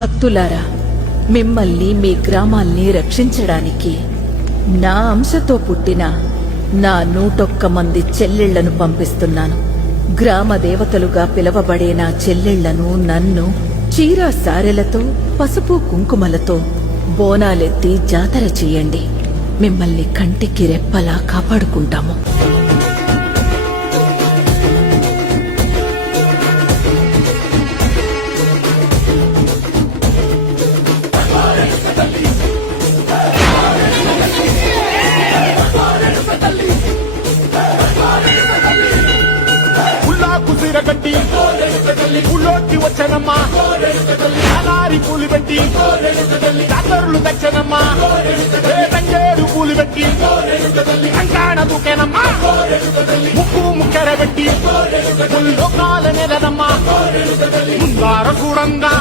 భక్తులారా, మిమ్మల్ని మీ గ్రామాల్ని రక్షించడానికి నా అంశతో పుట్టిన నా 101 మంది చెల్లెళ్లను పంపిస్తున్నాను. గ్రామ దేవతలుగా పిలవబడే నా చెల్లెళ్లను నన్ను చీరా సారెలతో పసుపు కుంకుమలతో బోనాలెత్తి జాతర చెయ్యండి. మిమ్మల్ని కంటికి రెప్పలా కాపాడుకుంటాము. గట్టి ఊళ్ళోకి వచ్చనమ్మా, అనారి పూలు పెట్టి దాతరులు తెచ్చనమ్మా, తంగేరు పూలు పెట్టి కంకాణ దూకేనమ్మా, ముక్కు ముక్కెర పెట్టి లోకాల నెలనమ్మా, ముందార చూడంగా